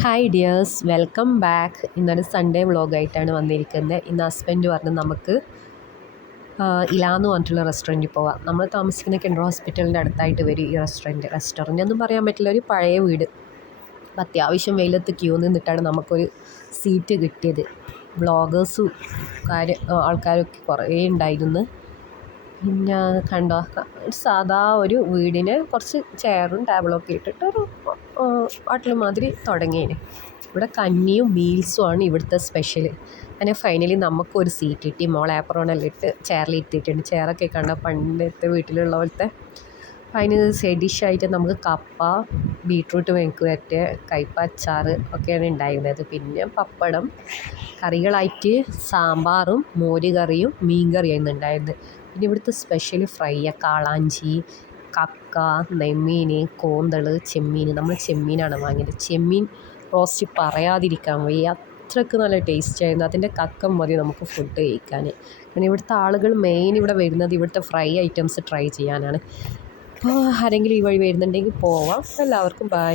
Hi dears, welcome back. ഇന്നൊരു Sunday വ്ളോഗായിട്ടാണ് വന്നിരിക്കുന്നത്. ഇന്ന് ഹസ്ബൻഡ് പറഞ്ഞ് നമുക്ക് ഇലാന്ന് പറഞ്ഞിട്ടുള്ള റെസ്റ്റോറൻറ്റിൽ പോവാം. നമ്മൾ താമസിക്കുന്ന കെൻഡർ ഹോസ്പിറ്റലിൻ്റെ അടുത്തായിട്ട് വരും ഈ റെസ്റ്റോറൻറ്റ് ഒന്നും പറയാൻ പറ്റില്ല, ഒരു പഴയ വീട്. അപ്പം അത്യാവശ്യം വെയിലത്ത് ക്യൂ നിന്നിട്ടാണ് നമുക്കൊരു സീറ്റ് കിട്ടിയത്. വ്ളോഗേഴ്സും ആൾക്കാരൊക്കെ കുറേ ഉണ്ടായിരുന്നു. പിന്നെ കണ്ടോ, സാധാ ഒരു വീടിന് കുറച്ച് ചെയറും ടേബിളൊക്കെ ഇട്ടിട്ട് ഒരു ഹോട്ടൽ മാതിരി തുടങ്ങിയേനെ. ഇവിടെ കഞ്ഞിയും മീൽസും ആണ് ഇവിടുത്തെ സ്പെഷ്യൽ. അങ്ങനെ ഫൈനലി നമുക്കൊരു സീറ്റ് കിട്ടി. മോളെ ആപ്രോണെല്ലാം ഇട്ട് ചെയറിൽ ഇരുത്തിയിട്ടുണ്ട്. ചെയറൊക്കെ കണ്ട പണ്ടത്തെ വീട്ടിലുള്ള പോലത്തെ. അപ്പം അതിന് സൈഡ് ഡിഷായിട്ട് നമുക്ക് കപ്പ, ബീട്രൂട്ട് മെഴുക്ക് വരട്ട്, കയ്പ അച്ചാർ ഒക്കെയാണ് ഉണ്ടായിരുന്നത്. പിന്നെ പപ്പടം, കറികളായിട്ട് സാമ്പാറും മോര് കറിയും മീൻ കറിയായിരുന്നു ഉണ്ടായിരുന്നത്. പിന്നെ ഇവിടുത്തെ സ്പെഷ്യൽ ഫ്രൈയാണ് കാളാഞ്ചി, കക്ക, നെയ്മീൻ, കൂന്തൾ, ചെമ്മീൻ. നമ്മൾ ചെമ്മീനാണ് വാങ്ങിയത്. ചെമ്മീൻ റോസ്റ്റ് പറയാതിരിക്കാൻ വയ്യ, അത്രയ്ക്ക് നല്ല ടേസ്റ്റ് ആയിരുന്നു. അതിൻ്റെ കക്കം മതി നമുക്ക് ഫുഡ് കഴിക്കാൻ. പിന്നെ ഇവിടുത്തെ ആളുകൾ മെയിൻ ഇവിടെ വരുന്നത് ഇവിടുത്തെ ഫ്രൈ ഐറ്റംസ് ട്രൈ ചെയ്യാനാണ്. അപ്പോൾ ആരെങ്കിലും ഈ വഴി വരുന്നുണ്ടെങ്കിൽ പോവാം. എല്ലാവർക്കും ബൈ.